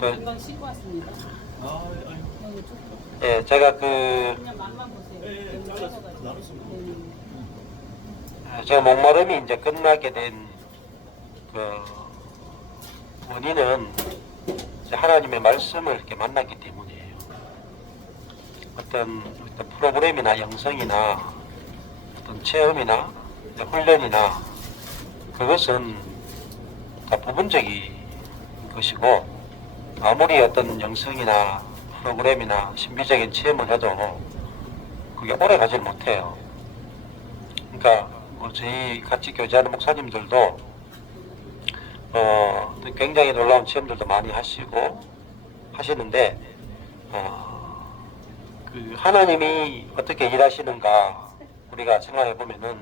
금방 씻고 왔습니다. 예, 제가 그냥 맛만 보세요. 예, 잘랐어. 나눴습니다. 제가 목마름이 이제 끝나게 된 그 원인은 이제 하나님의 말씀을 이렇게 만났기 때문이에요. 어떤 프로그램이나 영성이나 어떤 체험이나 훈련이나 그것은 다 부분적인 것이고, 아무리 어떤 영성이나 프로그램이나 신비적인 체험을 해도 그게 오래 가질 못해요. 그러니까 저희 같이 교제하는 목사님들도 굉장히 놀라운 체험들도 많이 하시고 하시는데, 그 하나님이 어떻게 일하시는가 우리가 생각해 보면은,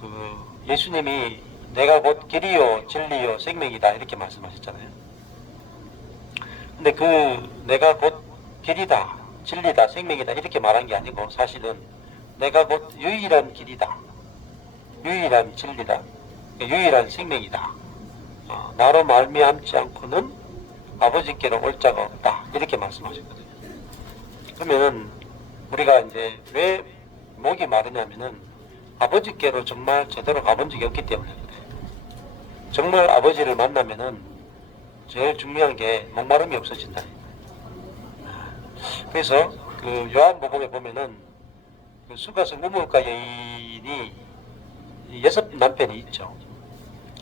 그 예수님이 내가 곧 길이요 진리요 생명이다 이렇게 말씀하셨잖아요. 근데 그 내가 곧 길이다 진리다 생명이다 이렇게 말한 게 아니고, 사실은 내가 곧 유일한 길이다, 유일한 진리다, 유일한 생명이다, 나로 말미암지 않고는 아버지께로 올 자가 없다 이렇게 말씀하셨거든요. 그러면 우리가 이제 왜 목이 마르냐면은 아버지께로 정말 제대로 가본 적이 없기 때문에 그래요. 정말 아버지를 만나면은 제일 중요한 게 목마름이 없어진다. 그래서 그 요한복음에 보면은 그 수가성 우물가 여인이 6 남편이 있죠.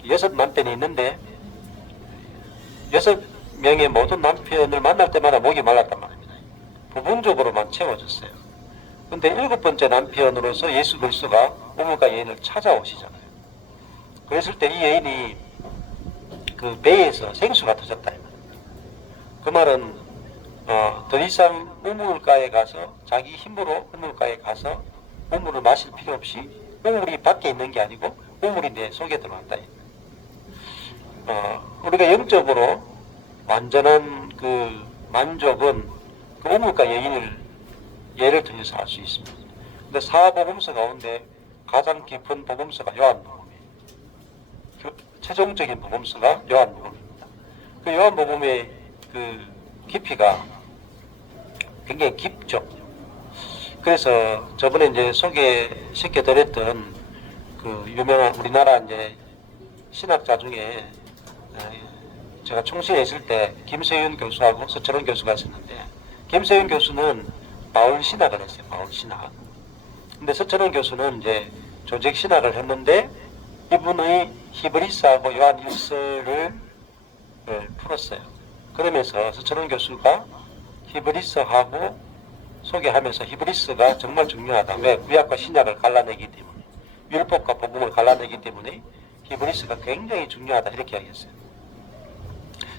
6 남편이 있는데 6명의 모든 남편을 만날 때마다 목이 말랐단 말입니다. 부분적으로만 채워졌어요. 근데 7번째 남편으로서 예수 그리스도가 우물가 여인을 찾아오시잖아요. 그랬을 때 이 여인이 그 배에서 생수가 터졌다. 그 말은 더 이상 우물가에 가서 자기 힘으로 우물가에 가서 우물을 마실 필요 없이 우물이 밖에 있는 게 아니고 우물이 내 속에 들어왔다. 우리가 영적으로 완전한 그 만족은 그 우물가 여인을 예를 들어서 알 수 있습니다. 근데 사복음서 가운데 가장 깊은 복음서가 요한복음이에요. 그 최종적인 복음서가 요한복음입니다. 그 요한복음의 그 깊이가 굉장히 깊죠. 그래서 저번에 이제 소개시켜 드렸던 그 유명한 우리나라 이제 신학자 중에 제가 총신에 있을 때 김세윤 교수하고 서철원 교수가 있었는데, 김세윤 교수는 바울 신학을 했어요. 바울 신학. 근데 서철원 교수는 이제 조직 신학을 했는데 이분의 히브리서하고 요한 1서를 풀었어요. 그러면서 서철원 교수가 히브리서하고 소개하면서 히브리서가 정말 중요하다. 왜? 구약과 신약을 갈라내기 때문에, 율법과 복음을 갈라내기 때문에 히브리서가 굉장히 중요하다 이렇게 이야기했어요.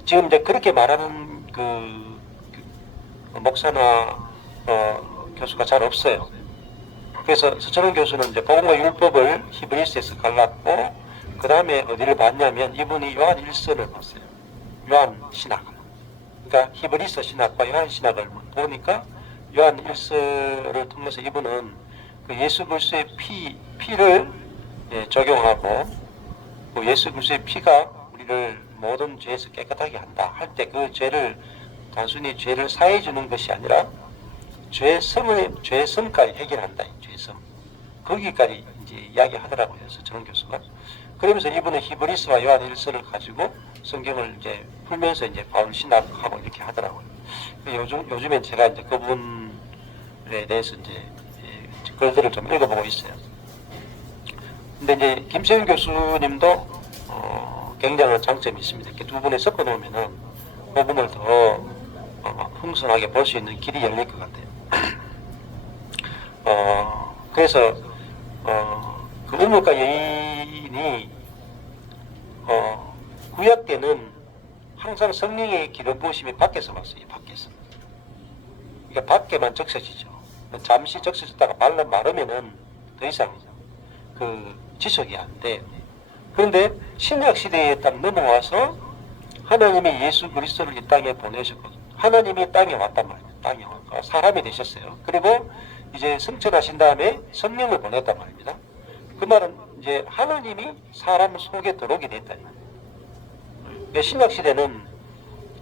지금 이제 그렇게 말하는 그 목사나 교수가 잘 없어요. 그래서 서철원 교수는 이제 복음과 율법을 히브리서에서 갈랐고, 그 다음에 어디를 봤냐면 이분이 요한 1서를 봤어요. 요한 신학. 그러니까 히브리서 신학과 요한 신학을 보니까 요한 1서를 통해서 이분은 그 예수 그리스도의 피를 적용하고, 그 예수 그리스도의 피가 우리를 모든 죄에서 깨끗하게 한다 할 때 그 죄를 단순히 죄를 사해 주는 것이 아니라 죄성까지 해결한다. 죄성. 거기까지 이제 이야기하더라고요. 저런 교수가. 그러면서 이분은 히브리서와 요한 1서를 가지고 성경을 이제 풀면서 이제 바울 신학하고 이렇게 하더라고요. 요즘엔 제가 이제 그분에 대해서 이제 글들을 좀 읽어보고 있어요. 근데 이제 김세윤 교수님도 굉장한 장점이 있습니다. 이렇게 두 분에 섞어 놓으면은 복음을 더 풍성하게 볼 수 있는 길이 열릴 것 같아요. 그래서 그 우물가 여인이 구약 때는 항상 성령의 기름 부으심이 밖에서 왔어요. 밖에서. 그러니까 밖에만 적셔지죠. 잠시 적셔졌다가 마르면은 더 이상 그 지속이 안 돼요. 그런데 신약 시대에 딱 넘어와서 하나님이 예수 그리스도를 이 땅에 보내셨거든요. 하나님이 땅에 왔단 말이에요. 땅에 와서 사람이 되셨어요. 그리고 이제 승천하신 다음에 성령을 보냈단 말입니다. 그 말은 이제 하나님이 사람 속에 들어오게 됐다. 신약 시대는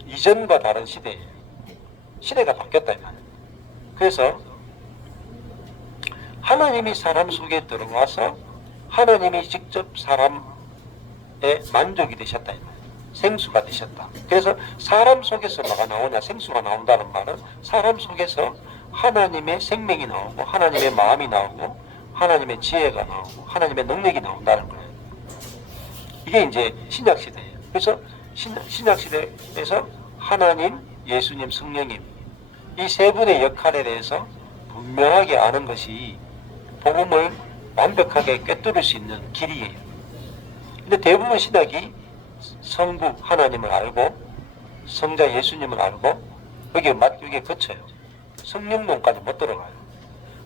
이전과 다른 시대예요. 시대가 바뀌었다 이 말이에요. 그래서 하나님이 사람 속에 들어와서 하나님이 직접 사람의 만족이 되셨다 이 말이에요. 생수가 되셨다. 그래서 사람 속에서 뭐가 나오냐, 생수가 나온다는 말은 사람 속에서 하나님의 생명이 나오고 하나님의 마음이 나오고 하나님의 지혜가 나오고 하나님의 능력이 나온다는 거예요. 이게 이제 신약 시대예요. 그래서 신약 시대에서 하나님, 예수님, 성령님 이 세 분의 역할에 대해서 분명하게 아는 것이 복음을 완벽하게 꿰뚫을 수 있는 길이에요. 근데 대부분 신약이 성부 하나님을 알고 성자 예수님을 알고 여기에 거쳐요. 성령론까지 못 들어가요.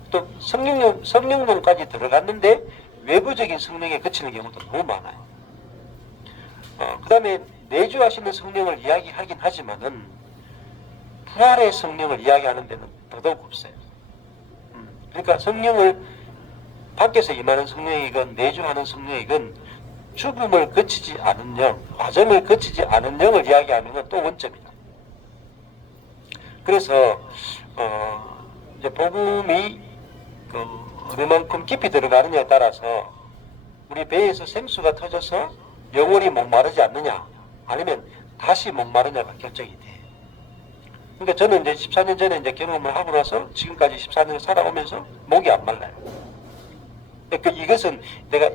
또 성령론까지 들어갔는데 외부적인 성령에 거치는 경우도 너무 많아요. 그 다음에 내주하시는 성령을 이야기하긴 하지만은 부활의 성령을 이야기하는 데는 더더욱 없어요. 그러니까 성령을 밖에서 임하는 성령이건 내주하는 성령이건 죽음을 거치지 않은 영, 과정을 거치지 않은 영을 이야기하는 건 또 원점이다. 그래서 이제 복음이 어느만큼 깊이 들어가느냐에 따라서 우리 배에서 생수가 터져서 영원히 목마르지 않느냐 아니면 다시 목마르냐가 결정이 돼. 그러니까 저는 이제 14년 전에 이제 경험을 하고 나서 지금까지 14년을 살아오면서 목이 안 말라요. 이것은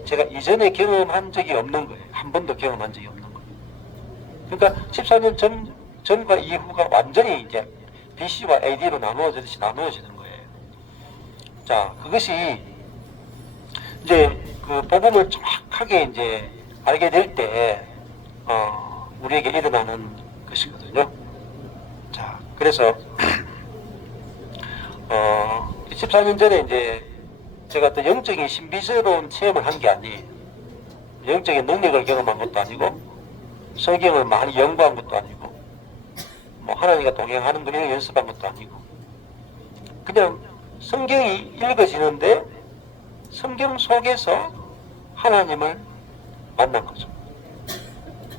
제가 이전에 경험한 적이 없는 거예요. 한 번도 경험한 적이 없는 거예요. 그러니까 14년 전과 이후가 완전히 이제 BC와 AD로 나누어지는 거예요. 자, 그것이 이제 그 복음을 정확하게 이제 알게 될 때, 우리에게 일어나는 것이거든요. 자, 그래서, 14년 전에 이제 제가 또 영적인 신비스러운 체험을 한 게 아니에요. 영적인 능력을 경험한 것도 아니고, 성경을 많이 연구한 것도 아니고, 뭐 하나님과 동행하는 거 이런 연습한 것도 아니고, 그냥 성경이 읽어지는데 성경 속에서 하나님을 만난 거죠.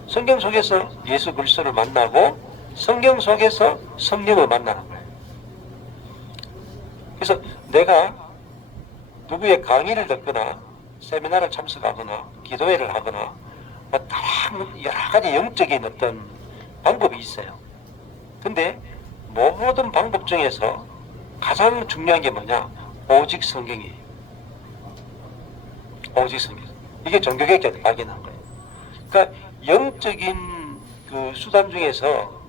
성경 속에서 예수 그리스도를 만나고 성경 속에서 성령을 만나는 거예요. 그래서 내가 누구의 강의를 듣거나 세미나를 참석하거나 기도회를 하거나 뭐 다른 여러 가지 영적인 어떤 방법이 있어요. 근데 모든 방법 중에서 가장 중요한 게 뭐냐? 오직 성경이에요. 오직 성경. 이게 종교개혁자들이 발견한 거예요. 그러니까 영적인 그 수단 중에서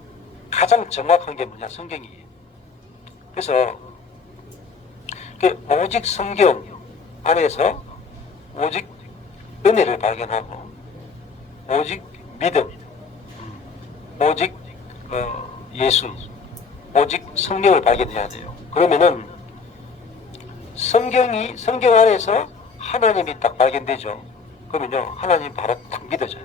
가장 정확한 게 뭐냐? 성경이에요. 그래서 오직 성경 안에서 오직 은혜를 발견하고 오직 믿음, 오직 예수, 오직 성령을 발견해야 돼요. 그러면은 성경 안에서 하나님이 딱 발견되죠. 그러면요 하나님 바로 딱 믿어져요.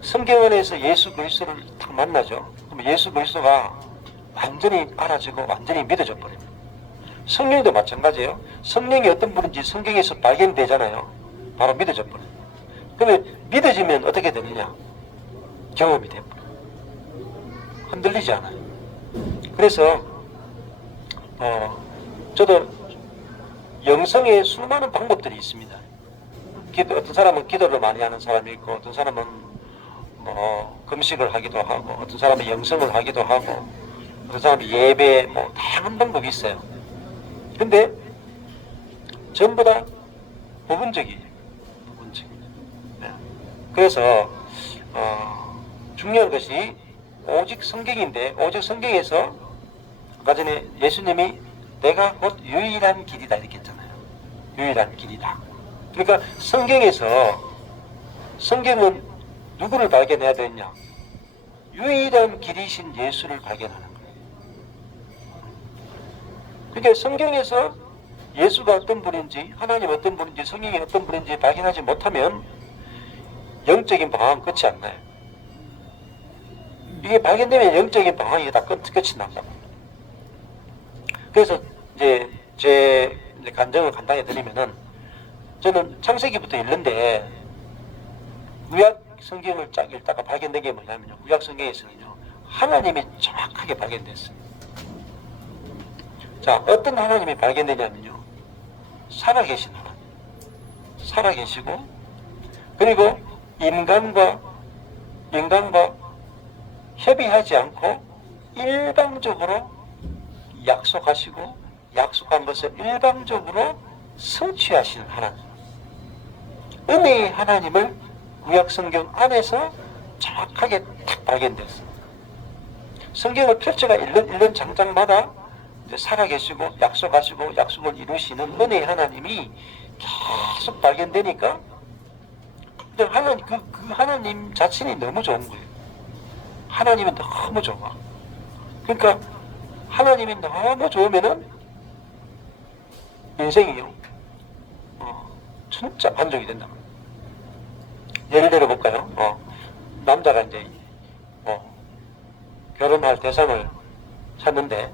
성경 안에서 예수 그리스도를 딱 만나죠. 그럼 예수 그리스도가 완전히 알아지고 완전히 믿어져 버립니다. 성령도 마찬가지예요. 성령이 어떤 분인지 성경에서 발견되잖아요. 바로 믿어져 버려요. 그러면 믿어지면 어떻게 되느냐? 경험이 돼버려요. 흔들리지 않아요. 그래서 저도 영성에 수많은 방법들이 있습니다. 어떤 사람은 기도를 많이 하는 사람이 있고 어떤 사람은 뭐 금식을 하기도 하고 어떤 사람은 영성을 하기도 하고 어떤 사람은 예배 뭐 다양한 방법이 있어요. 근데 전부 다 부분적이에요. 네. 그래서 중요한 것이 오직 성경인데 오직 성경에서 아까 전에 예수님이 내가 곧 유일한 길이다 이렇게 했잖아요. 유일한 길이다. 그러니까 성경은 누구를 발견해야 되냐? 유일한 길이신 예수를 발견하는 거예요. 그러니까 성경에서 예수가 어떤 분인지 하나님 어떤 분인지 성령이 어떤 분인지 발견하지 못하면 영적인 방황은 끝이 안 나요. 이게 발견되면 영적인 방황이 다 끝이 난다. 그래서 이제 제 간증을 간단히 드리면은 저는 창세기부터 읽는데 성경을 쫙 읽다가 발견된 게 뭐냐면요. 구약 성경에서는요. 하나님이 정확하게 발견됐어요. 자, 어떤 하나님이 발견되냐면요. 살아계신 하나님. 살아계시고, 그리고 인간과 협의하지 않고 일방적으로 약속하시고, 약속한 것을 일방적으로 성취하시는 하나님. 은혜의 하나님을 구약 성경 안에서 정확하게 딱 발견됐습니다. 성경을 펼쳐가 읽는 장장마다 이제 살아계시고 약속하시고 약속을 이루시는 은혜의 하나님이 계속 발견되니까 하나님, 그 하나님 자신이 너무 좋은 거예요. 하나님이 너무 좋아. 그러니까 하나님이 너무 좋으면은 인생이요. 진짜 만족이 된다. 예를 들어 볼까요? 남자가 이제 결혼할 대상을 찾는데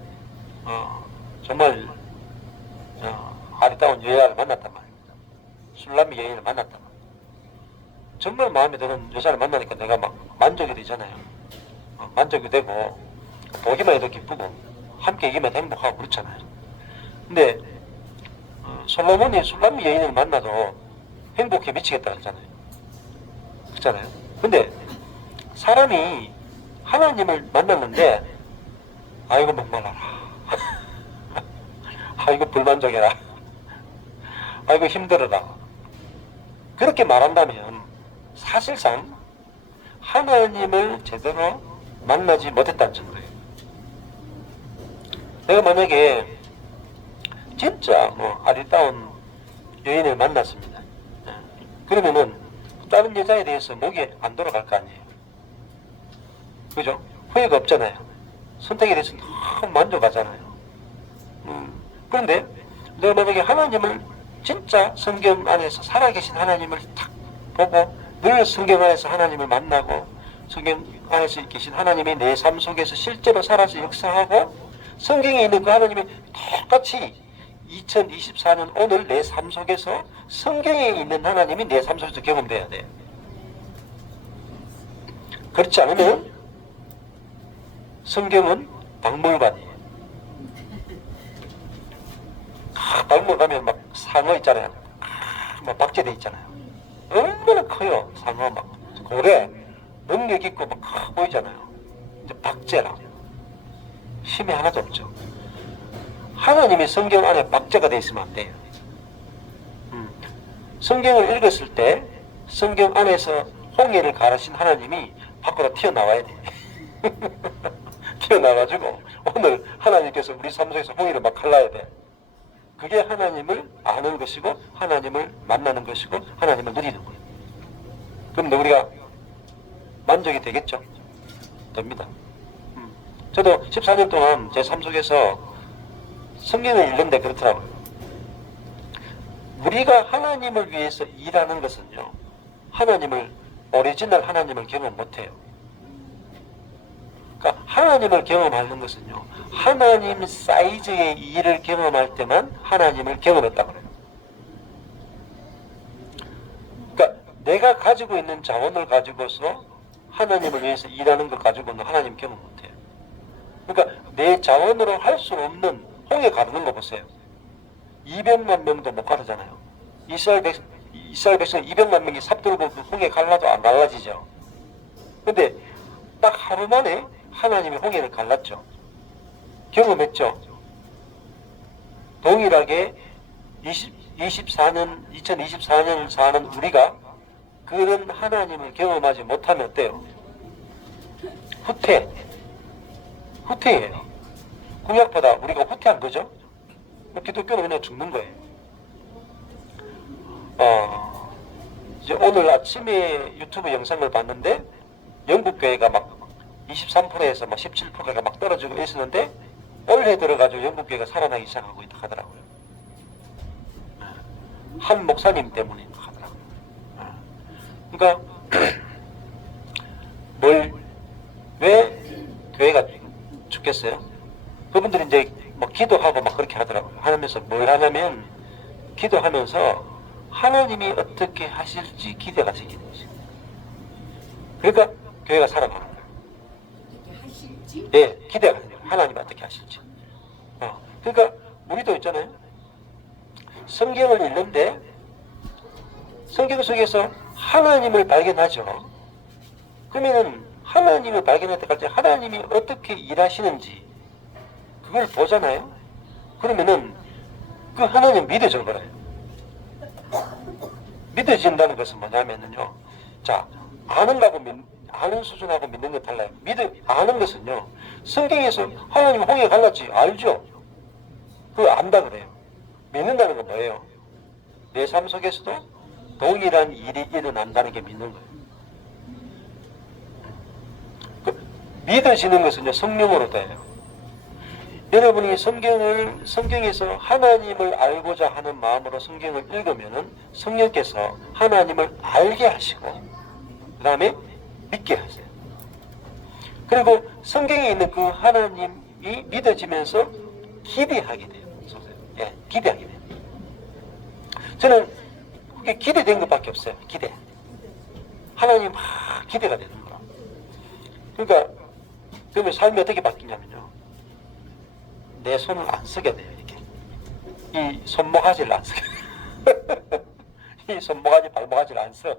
정말 아리따운 여자를 만났단 말입니다. 술람미 여인을 만났단 말입니다. 정말 마음에 드는 여자를 만나니까 내가 막 만족이 되잖아요. 만족이 되고 보기만 해도 기쁘고 함께 이기면 행복하고 그렇잖아요. 근데 솔로몬이 술람미 여인을 만나도 행복해 미치겠다 그러잖아요. 그렇잖아요. 근데 사람이 하나님을 만났는데 아이고 목말라라. 아이고 불만족해라. 아이고 힘들어라. 그렇게 말한다면 사실상 하나님을 제대로 만나지 못했다는 증거예요. 내가 만약에 진짜 아리따운 여인을 만났습니다. 그러면은 다른 여자에 대해서 목이 안 돌아갈 거 아니에요. 그죠? 후회가 없잖아요. 선택에 대해서 너무 만족하잖아요. 그런데 내가 만약에 하나님을 진짜 성경 안에서 살아계신 하나님을 탁 보고 늘 성경 안에서 하나님을 만나고 성경 안에서 계신 하나님이 내 삶 속에서 실제로 살아서 역사하고 성경에 있는 그 하나님이 똑같이 2024년 오늘 내 삶 속에서 성경에 있는 하나님이 내 삶 속에서 경험돼야 돼요. 그렇지 않으면 성경은 박물관이에요. 박물관 가면 막 상어 있잖아요. 막 박제돼 있잖아요. 얼마나 커요. 상어 막 고래 능력 있고 막 커 보이잖아요. 이제 박제라 힘이 하나도 없죠. 하나님이 성경 안에 박제가 되어 있으면 안 돼요. 성경을 읽었을 때 성경 안에서 홍해를 가르신 하나님이 밖으로 튀어나와야 돼. 튀어나와가지고 오늘 하나님께서 우리 삶 속에서 홍해를 막 갈라야 돼. 그게 하나님을 아는 것이고 하나님을 만나는 것이고 하나님을 누리는 거예요. 그럼 우리가 만족이 되겠죠? 됩니다. 저도 14년 동안 제 삶 속에서 성경을 읽는데 그렇더라고요. 우리가 하나님을 위해서 일하는 것은요, 오리지널 하나님을 경험 못해요. 그러니까 하나님을 경험하는 것은요, 하나님 사이즈의 일을 경험할 때만 하나님을 경험했다고 그래요. 그러니까 내가 가지고 있는 자원을 가지고서 하나님을 위해서 일하는 것 가지고는 하나님 경험 못해요. 그러니까 내 자원으로 할 수 없는 홍해 가르는 거 보세요. 200만 명도 못 가르잖아요. 이스라엘 백성 200만 명이 삽들고 그 홍해 갈라도 안 갈라지죠. 근데 딱 하루 만에 하나님이 홍해를 갈랐죠. 경험했죠. 동일하게 2024년을 사는 우리가 그런 하나님을 경험하지 못하면 어때요? 후퇴해요. 구약보다 우리가 후퇴한 거죠. 기독교는 그냥 죽는 거예요. 이제 오늘 아침에 유튜브 영상을 봤는데 영국 교회가 막 23%에서 막 17%가 막 떨어지고 있었는데 올해 들어가지고 영국 교회가 살아나기 시작하고 있다 하더라고요. 한 목사님 때문에 하더라고요. 그러니까 왜 교회가 죽겠어요? 그분들이 이제 뭐 기도하고 막 그렇게 하더라고요. 하면서 뭘 하냐면 기도하면서 하나님이 어떻게 하실지 기대가 생기는 거죠. 그러니까 교회가 살아가는 거예요. 어떻게 하실지? 예, 기대가 돼요. 하나님 어떻게 하실지. 그러니까 우리도 있잖아요. 성경을 읽는데 성경 속에서 하나님을 발견하죠. 그러면은 하나님을 발견할 때까지 하나님이 어떻게 일하시는지 그걸 보잖아요. 그러면은 그 하나님 믿어져 버려요. 믿어진다는 것은 뭐냐면요. 자, 아는 수준하고 믿는 건 달라요. 아는 것은요. 성경에서 하나님 홍해 갈랐지 알죠. 그거 안다 그래요. 믿는다는 건 뭐예요? 내 삶 속에서도 동일한 일이 일어난다는 게 믿는 거예요. 믿어지는 것은요, 성령으로 돼요. 여러분이 성경에서 하나님을 알고자 하는 마음으로 성경을 읽으면은 성령께서 하나님을 알게 하시고, 그 다음에 믿게 하세요. 그리고 성경에 있는 그 하나님이 믿어지면서 기대하게 돼요. 예, 기대하게 돼요. 저는 그게 기대된 것밖에 없어요. 기대. 하나님 기대가 되는 거야. 그러니까 그러면 삶이 어떻게 바뀌냐면요. 내 손을 안 쓰게 돼요. 이렇게 이 손모가지를 안 쓰게 돼요. 이 손모가지 발모가지를 안 써.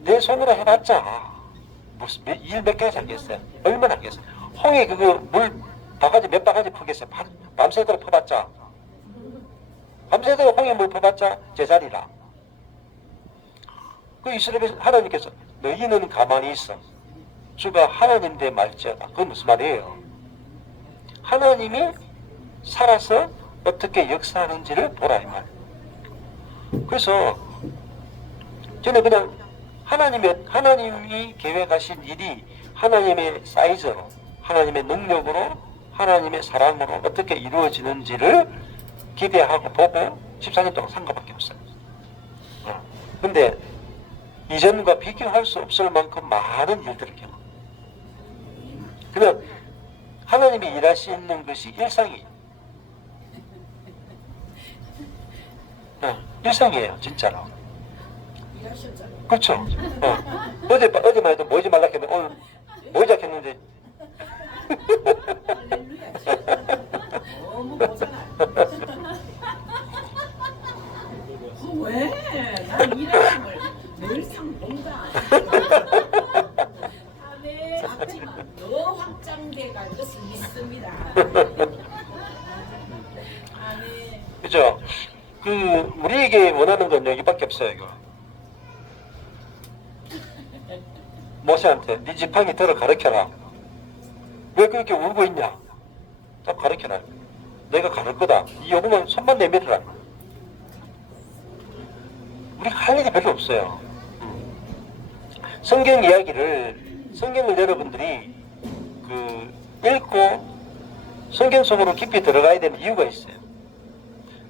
내 손으로 해봤자 무슨 일 몇 개가 잘겠어요. 얼마나 하겠어요. 홍해 그거 물 바가지 몇 바가지 퍼겠어요. 밤새도록 퍼봤자 밤새도록 홍해 물 퍼봤자 제자리라. 그 이스라엘 하나님께서 너희는 가만히 있어. 주가 하나님 대 말지어다. 그건 무슨 말이에요? 하나님이 살아서 어떻게 역사하는지를 보라 이 말. 그래서 저는 그냥 하나님이 계획하신 일이 하나님의 사이즈로, 하나님의 능력으로, 하나님의 사랑으로 어떻게 이루어지는지를 기대하고 보고 14년 동안 산 것밖에 없어요. 근데 이전과 비교할 수 없을 만큼 많은 일들을 경험. 그냥 하나님이 일하시는 것이 일상이에요. 일상이에요, 진짜로. 일하셨잖아요. 그렇죠. 어제만 해도 모이지 말라 했는데 오늘 모이자 했는데 할렐루야. 너무 보잖아. 왜? 난 일하는 걸 늘상 본다. 아멘. 작지만 더 확장돼갈 것을 믿습니다. 아멘. 그죠? 우리에게 원하는 건 여기밖에 없어요, 이거. 모세한테 네 지팡이 들어 가르쳐라. 왜 그렇게 울고 있냐? 딱 가르쳐라. 내가 가를 거다. 이 요구만 손만 내밀어라. 우리가 할 일이 별로 없어요. 성경을 여러분들이 읽고 성경 속으로 깊이 들어가야 되는 이유가 있어요.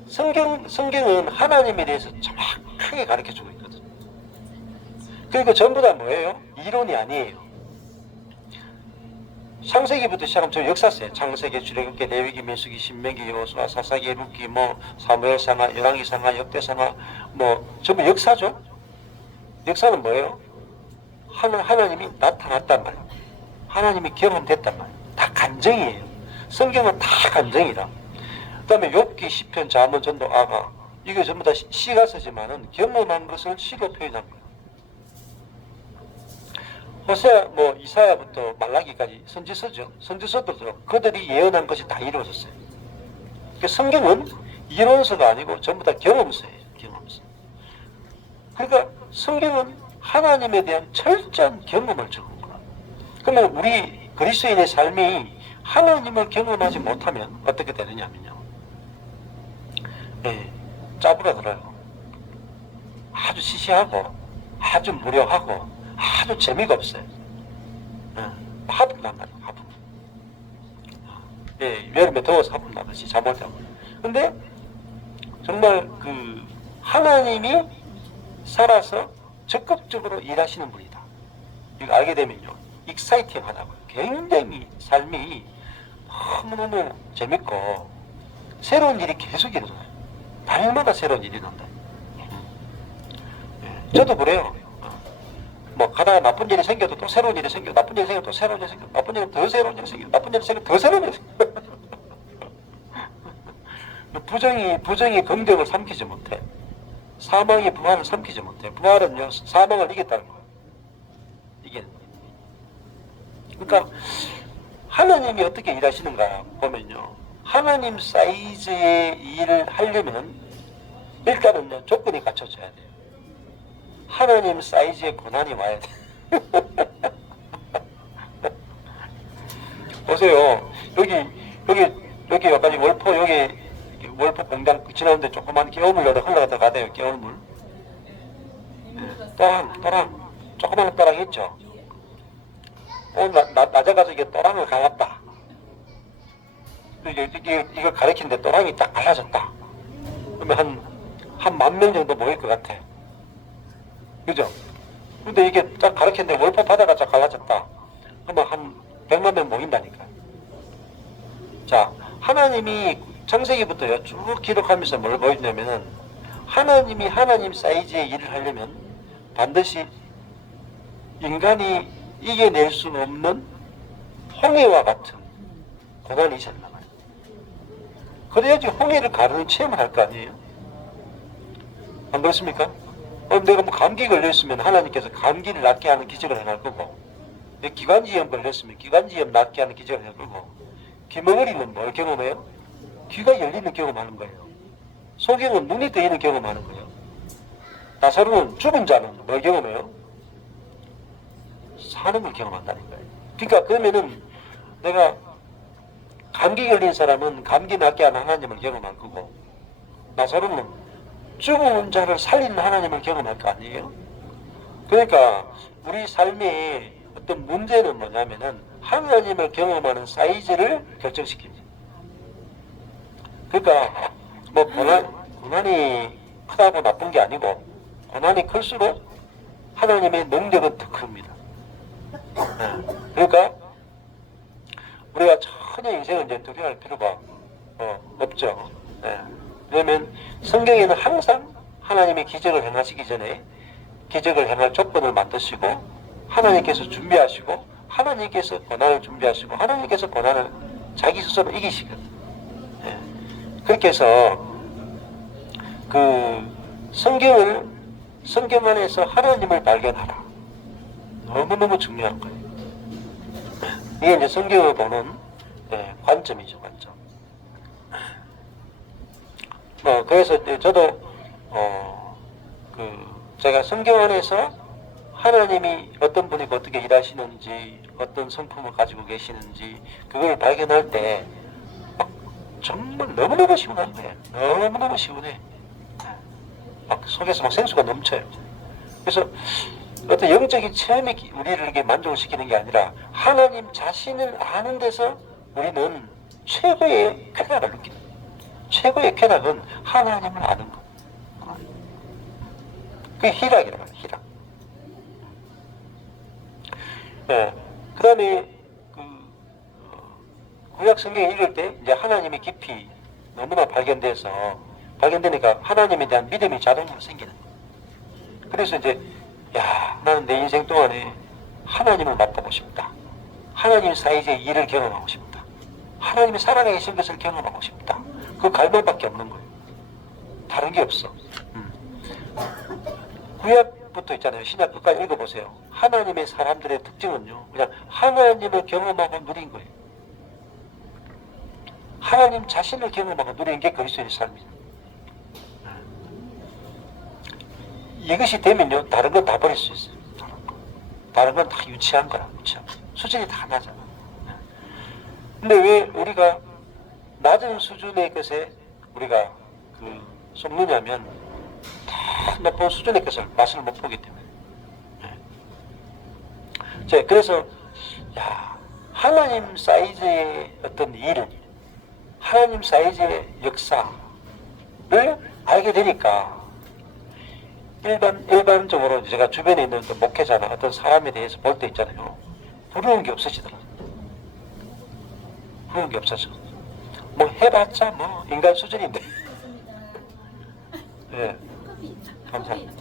성경은 하나님에 대해서 정확하게 가르쳐 주고 있거든요. 그리고 전부 다 뭐예요? 이론이 아니에요. 창세기부터 시작하면 저 역사서예요. 창세기, 출애굽기, 레위기, 민수기, 신명기, 여호수아, 사사기, 룻기, 사무엘상하, 열왕기상하, 역대상하, 전부 역사죠. 역사는 뭐예요? 하나님이 나타났단 말이에요. 하나님이 경험됐단 말이에요. 다 간증이에요. 성경은 다 간증이라. 그 다음에 욥기, 시편, 잠언, 전도, 아가, 이게 전부 다 시가 쓰지만은 경험한 것을 시로 표현한 거예요. 호세아, 이사야부터 말라기까지 선지서죠. 선지서들도 그들이 예언한 것이 다 이루어졌어요. 그러니까 성경은 이론서가 아니고 전부 다 경험서예요. 경험서. 그러니까 성경은 하나님에 대한 철저한 경험을 적은 거예요. 그러면 우리 그리스도인의 삶이 하나님을 경험하지 못하면 어떻게 되느냐면요. 짜부라들어요. 아주 시시하고 아주 무료하고 아주 재미가 없어요. 화분단 말이에요. 화분. 여름에 더워서 화분 나듯이 잠을 자고. 근데 정말 하나님이 살아서 적극적으로 일하시는 분이다. 이거 알게 되면요, 익사이팅 하다고요. 굉장히 삶이 너무너무 재밌고 새로운 일이 계속 일어나요. 날마다 새로운 일이 난다. 저도 그래요. 뭐 가다가 나쁜 일이 생겨도 또 새로운 일이 생겨, 나쁜 일이 생겨 또 새로운 일이 생겨, 나쁜 일이 더 새로운 일이 생겨, 나쁜 일이 생겨 더 새로운 일이 생겨. 부정이 긍정을 삼키지 못해. 사망이 부활을 삼키지 못해. 부활은요 사망을 이겼다는 거예요. 이게 그러니까 하나님이 어떻게 일하시는가 보면요, 하나님 사이즈의 일을 하려면 일단은요 조건이 갖춰져야 돼요. 하나님 사이즈의 고난이 와야 돼. 보세요. 여기 여기까지 월포, 여기 월포 공장 지나는데 조그만 개울물 여기 흘러가다 가대요. 개울물. 또랑 조그만 또랑 있죠. 오늘 낮에 가서 이게 또랑을 갈았다. 이걸 가리키는데 또랑이 딱 갈라졌다. 그러면 한 10,000명 정도 모일 것 같아. 그죠? 근데 이게 딱 가리켰는데 월포 바다가 딱 갈라졌다. 그러면 한 100만 명 모인다니까. 자, 하나님이 창세기부터요 쭉 기록하면서 뭘 보여주냐면은, 하나님이 하나님 사이즈의 일을 하려면 반드시 인간이 이겨낼 수 없는 홍해와 같은 고난이 있었나 말이에요. 그래야지 홍해를 가르는 체험을 할 거 아니에요? 안 그렇습니까? 내가 뭐 감기 걸렸으면 하나님께서 감기를 낫게 하는 기적을 행할 거고, 기관지염 걸렸으면 기관지염 낫게 하는 기적을 행할 거고, 귀머거리는 뭘 경험해요? 귀가 열리는 경험하는 거예요. 소경은 눈이 뜨이는 경험하는 거예요. 나사로는 죽은 자는 뭘 경험해요? 사는 걸 경험한다는 거예요. 그러니까 그러면은 내가 감기 걸린 사람은 감기 낫게 하는 하나님을 경험할 거고, 나사로는 죽은 자를 살리는 하나님을 경험할 거 아니에요? 그러니까 우리 삶의 어떤 문제는 뭐냐면은 하나님을 경험하는 사이즈를 결정시키지. 그러니까 뭐 고난이 크다고 나쁜 게 아니고, 고난이 클수록 하나님의 능력은 더 큽니다. 그러니까 우리가 전혀 인생을 이제 두려워할 필요가 없죠. 왜냐면 성경에는 항상 하나님이 기적을 행하시기 전에 기적을 행할 조건을 만드시고, 하나님께서 준비하시고, 하나님께서 고난을 준비하시고, 하나님께서 고난을 자기 스스로 이기시거든요. 그렇게 해서 그 성경 안에서 하나님을 발견하라. 너무너무 중요한 거예요. 이게 이제 성경을 보는 관점이죠, 관점. 그래서 저도 제가 성경 안에서 하나님이 어떤 분이 어떻게 일하시는지, 어떤 성품을 가지고 계시는지 그걸 발견할 때 정말 너무너무 시원한 거예요. 너무너무 시원해. 막 속에서 막 생수가 넘쳐요. 그래서 어떤 영적인 체험이 우리를 이렇게 만족을 시키는 게 아니라, 하나님 자신을 아는 데서 우리는 최고의 쾌락을 느끼는 거예요. 최고의 쾌락은 하나님을 아는 것. 그게 희락이라고 해요, 희락. 그 다음에 구약 성경 읽을 때 이제 하나님의 깊이 너무나 발견되니까 하나님에 대한 믿음이 자동으로 생기는 거예요. 그래서 이제 나는 내 인생 동안에 하나님을 맛보고 싶다. 하나님 사이즈의 일을 경험하고 싶다. 하나님이 살아가 계신 것을 경험하고 싶다. 그 갈망밖에 없는 거예요. 다른 게 없어. 구약부터 있잖아요. 신약 끝까지 읽어보세요. 하나님의 사람들의 특징은요, 그냥 하나님을 경험하고 누린 거예요. 하나님 자신을 경험하고 누리는 게 그리스도의 삶이에요. 이것이 되면요, 다른 건 다 버릴 수 있어요. 다른 건 다 유치한 거라, 유치한 거. 수준이 다 낮아. 근데 왜 우리가 낮은 수준의 것에 우리가 속느냐면, 다 높은 수준의 것을 맛을 못 보기 때문에. 자, 그래서 하나님 사이즈의 어떤 일은, 하나님 사이즈의 역사를 알게 되니까, 일반적으로 제가 주변에 있는 어떤 목회자나 어떤 사람에 대해서 볼 때 있잖아요. 부러운 게 없어지더라고요. 부러운 게 없어져. 뭐 해봤자 뭐 인간 수준인데. 네, 감사합니다.